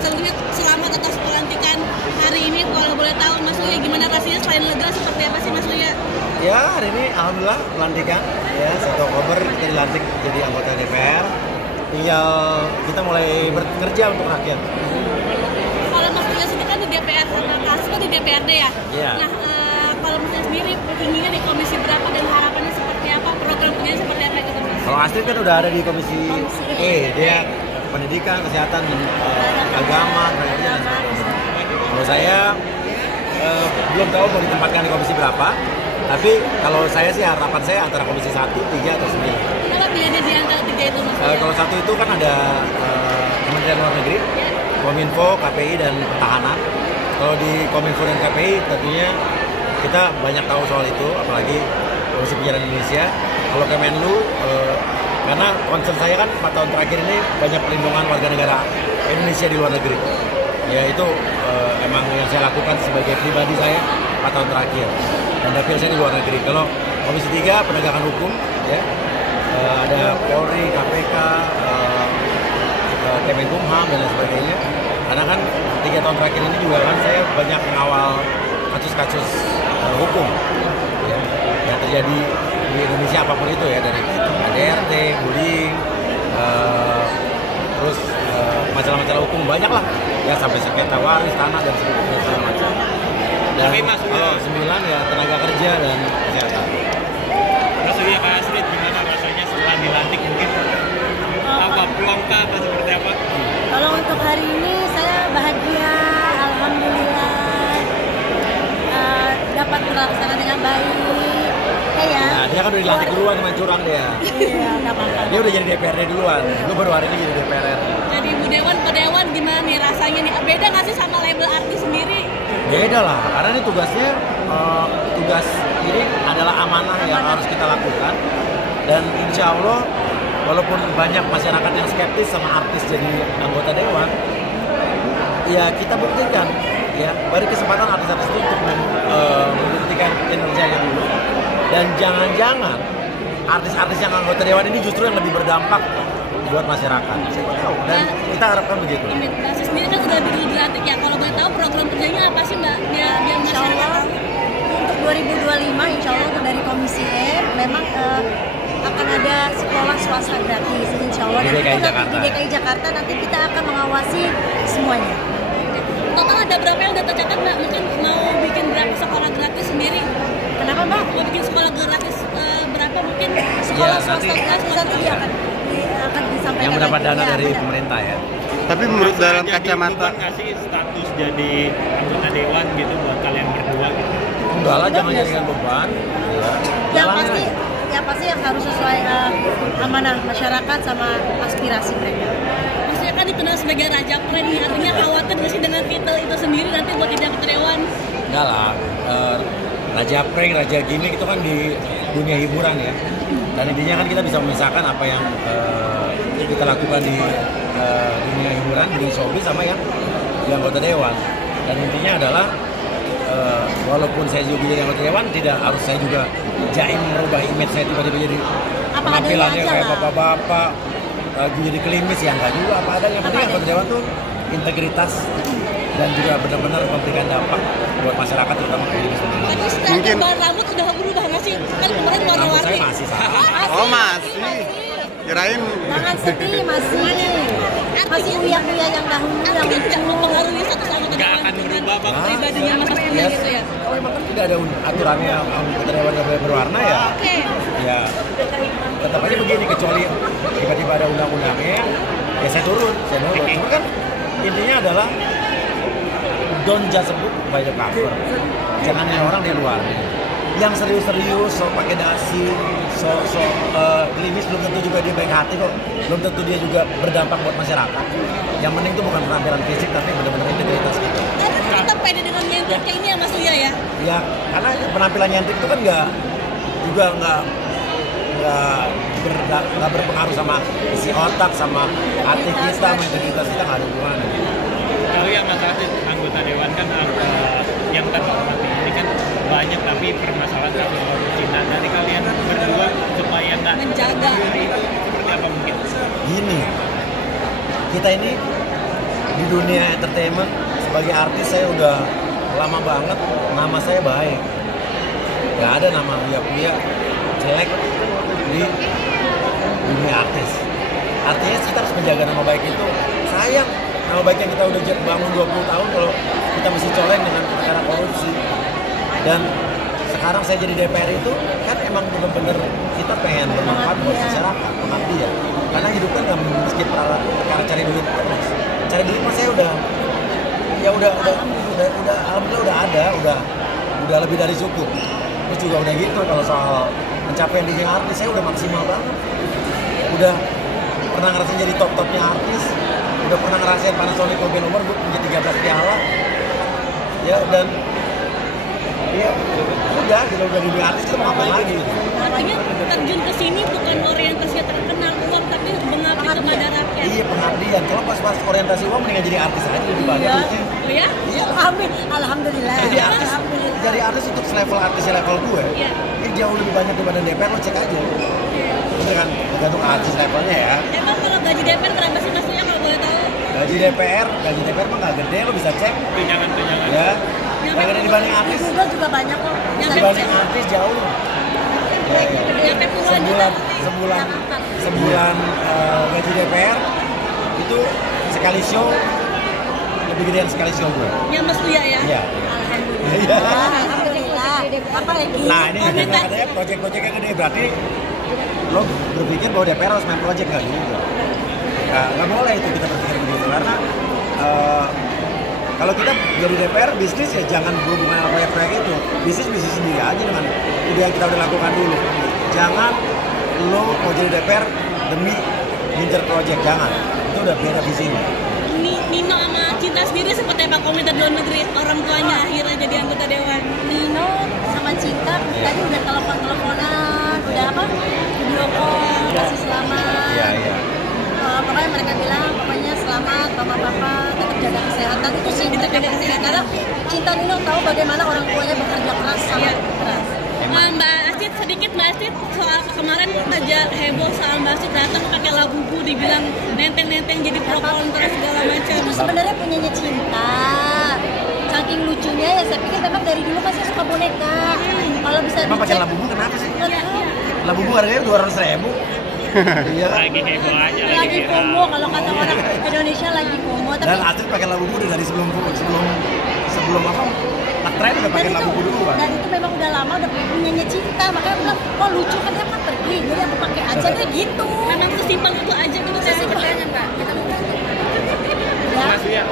Sebelumnya selamat atas pelantikan hari ini. Kalau boleh tahu Mas Uya gimana rasanya selain lega seperti apa sih Mas Uya? Ya, hari ini alhamdulillah pelantikan ya 1 Oktober kita dilantik jadi anggota DPR. Tinggal kita mulai bekerja untuk rakyat. Kalau Mas Uya sendiri kan di DPR sama Kasko di DPRD ya? Iya. Nah, kalau Mas Uya sendiri inginnya di komisi berapa dan harapannya seperti apa? Program kerjanya seperti apa gitu Mas? Kalau Astrid kan udah ada di komisi E, dia pendidikan, kesehatan, agama, dan sebagainya. Kalau saya belum tahu mau ditempatkan di komisi berapa, tapi kalau saya sih harapan saya antara komisi 1, 3, atau 9. Kenapa pilihnya di antara 3 itu Mas Uya? Kalau 1 itu kan ada Kementerian Luar Negeri, Kominfo, KPI, dan Pertahanan. Kalau di Kominfo dan KPI tentunya kita banyak tahu soal itu, apalagi Komisi Penyiaran Indonesia. Kalau Kemenlu, karena concern saya kan 4 tahun terakhir ini banyak pelindungan warga negara Indonesia di luar negeri. Ya itu emang yang saya lakukan sebagai pribadi saya 4 tahun terakhir. Dan dapil saya di luar negeri. Kalau Komisi 3 penegakan hukum, ya ada Polri, KPK, Kemenkumham dan lain sebagainya. Karena kan 3 tahun terakhir ini juga kan saya banyak mengawal kasus-kasus hukum ya, yang terjadi di Indonesia apapun itu ya, dari ADRT, bullying, terus masalah-masalah hukum banyak lah ya, sampai sengketa waris tanah dan segala macam. Dan tapi Mas kalau 9 ya tenaga kerja dan kesehatan. Mas Uya, Kak Astrid gimana rasanya setelah dilantik, mungkin apa peluangkah atau seperti apa? Kalau untuk hari ini saya bahagia, alhamdulillah dapat terlaksana dengan baik. Nah, dia kan udah dilantik duluan sama curang dia. Iya, nggak apa-apa. Dia udah jadi DPRD duluan. Lu baru hari ini jadi DPR. Jadi Bu Dewan, Pak Dewan gimana nih rasanya nih? Beda nggak sih sama label artis sendiri? Beda lah, karena ini tugasnya tugas ini adalah amanah yang harus kita lakukan. Dan insya Allah walaupun banyak masyarakat yang skeptis sama artis jadi anggota dewan, ya kita buktikan ya, beri kesempatan artis-artis itu untuk membuktikan kinerjanya dulu. Dan jangan-jangan artis-artis yang anggota dewan ini justru yang lebih berdampak buat masyarakat. Siapa tahu. Dan kita harapkan begitu. Mbak sendiri kan udah dilantik ya. Kalau boleh tahu program kerjanya apa sih Mbak? Biar Insya Allah masyarakat tahu. untuk 2025 Insya Allah dari Komisi E memang akan ada sekolah swasta gratis Insya Allah. Di DKI nanti Jakarta. Di DKI Jakarta nanti kita akan mengawasi semuanya. Total ada berapa yang udah tercatat Mbak? Mungkin mau bikin berapa sekolah gratis sendiri? Kenapa Mbak? Mau bikin sekolah gratis berapa mungkin? Sekolah Ya, swasta nanti- gratis nanti dia akan disampaikan Yang mendapat lagi. dana Ya, dari benar. pemerintah ya. Tapi menurut dalam Jadi kacamata beban nggak sih status jadi anggota dewan gitu buat kalian berdua gitu? Enggak lah, jangan jadikan beban. Ya. Yang pasti yang harus sesuai amanah masyarakat sama aspirasi mereka. Maksudnya kan dikenal sebagai raja prank nih. Artinya khawatir nggak sih dengan titel itu sendiri nanti buat tidak ke dewan? Enggak lah, raja prank, raja gimmick itu kan di dunia hiburan ya. Dan intinya kan kita bisa memisahkan apa yang kita lakukan di dunia hiburan, dunia showbiz sama yang di anggota dewan. Dan intinya adalah walaupun saya juga jadi anggota dewan, tidak harus saya juga jaim merubah image saya tiba-tiba jadi Apa penampilannya adanya aja kayak lah. bapak-bapak, jadi klimis ya enggak juga, apa adanya. Yang penting anggota dewan tuh integritas dan juga benar-benar memberikan dampak buat masyarakat terutama ke diri sendiri. Tapi setelah Mungkin- gambar rambut udah berubah nggak sih? Kan kemarin Rambut warna-warni. saya masih sama. oh masih kirain Jangan sedih masih. Masih uya-uya yang dahulu yang Artinya tidak lucu. mempengaruhi status anggota Nggak dewan akan dengan berubah, Bang. pribadinya Mas Uya Yes. gitu ya? Kalau emang kan tidak ada aturannya anggota dewan yang boleh berwarna ya, Oke. ya tetap aja begini, kecuali tiba-tiba ada undang-undangnya, ya saya turun. Cuma kan intinya adalah don't judge a book by the cover. Jangan nilai orang di luar. Yang serius-serius, so pakai dasi, so klimis, belum tentu juga dia baik hati kok. Belum tentu dia juga berdampak buat masyarakat. Yang penting itu bukan penampilan fisik, tapi benar-benar integritas kita. Tapi kita pede dengan nyentiknya ini ya Mas Uya ya? Ya, karena penampilan nyentrik itu kan nggak berpengaruh sama isi otak, sama hati kita, sama integritas kita, nggak ada hubungannya. Kalau yang Mas Astrid anggota dewan kan yang terhormati ini kan banyak, tapi permasalahan kalau Cina dari kalian berdua supaya nggak Menjaga. itu seperti apa mungkin? Gini, kita ini di dunia entertainment sebagai artis saya udah lama banget, nama saya baik. Gak ada nama Uya jelek di dunia artis. Artinya kita harus menjaga nama baik itu. Sayang nama baik yang kita udah bangun 20 tahun kalau kita masih coleng dengan perkara korupsi. Dan sekarang saya jadi DPR itu kan emang bener-bener kita pengen bermanfaat buat masyarakat, pengabdian. Karena hidup kan nggak meski perkara cari duit terus. Cari duit mas saya udah alhamdulillah udah ada, udah lebih dari cukup. Terus juga udah gitu kalau soal pencapaian di dunia artis saya udah maksimal banget. Udah pernah ngerasain jadi top-topnya artis, udah pernah ngerasain Panasonic Golden Award gue punya 13 piala. Ya dan ya udah gitu udah di dunia artis kita mau ngapain lagi gitu. Artinya terjun ke sini bukan orientasinya terkenal uang tapi mengabdi kepada rakyat. Iya pengabdian. Kalau pas orientasi uang mendingan jadi artis aja lebih banyak duitnya. Oh ya? Iya. Amin, alhamdulillah. Jadi artis untuk level artisnya level gue, Iya. ini jauh lebih banyak daripada DPR, lo cek aja. Bener kan, tergantung artis levelnya ya. Emang kalau gaji DPR berapa sih Mas Uya kalau boleh tahu? Gaji DPR mah nggak gede, lo bisa cek. Tunjangan. Ya, nggak gede dibanding Di artis. Google juga banyak kok. Dibanding artis jauh. Ya, ya. Sampai puluhan juta. Sebulan gaji DPR itu sekali show lebih gede yang sekali show gue. Yang Mas Uya ya? Iya. Alhamdulillah. Apa lagi? Nah ini katanya proyek-proyek yang gede berarti lo berpikir bahwa DPR harus main proyek nggak gitu? Nggak boleh itu kita berpikir begitu karena kalau kita jadi DPR bisnis ya jangan berhubungan sama proyek-proyek itu. Bisnis sendiri aja dengan ide yang kita udah lakukan dulu. Jangan lo mau jadi DPR demi ngincer proyek, jangan. Itu udah beda visinya. Nino sama Cinta sendiri seperti apa komentar luar negeri orang tuanya akhirnya jadi anggota dewan? Nino sama Cinta tadi udah teleponan, udah apa? Video call, kasih selamat. Iya. Pokoknya mereka bilang pokoknya selamat mama-papa, tetap jaga kesehatan itu sih tetap jaga kesehatan. Karena Cinta Nino tahu bagaimana orang tuanya bekerja keras sangat keras. Mbak Astrid sedikit Mbak Astrid soal kemarin aja heboh soal Mbak Astrid datang pakai labubu dibilang nenteng-nenteng jadi pro kontra segala macam. Itu sebenarnya punyanya Cinta. Saking lucunya ya saya pikir memang dari dulu kan saya suka boneka. Kalau bisa Emang pakai dicek, labubu kenapa sih? nggak tahu. Labubu harganya 200.000. Iya. Lagi heboh aja. Lagi viral. FOMO kalau kata orang Indonesia lagi FOMO tapi Dan Astrid pakai labubu udah dari sebelum apa? Tren udah pakai labubu dulu kan. Dan itu memang udah lama udah punyanya Cinta makanya aku bilang kok lucu kan dia kan pergi jadi aku pakai aja deh gitu. Memang sesimpel itu aja gitu saya pertanyaan Mbak. Mas Uya,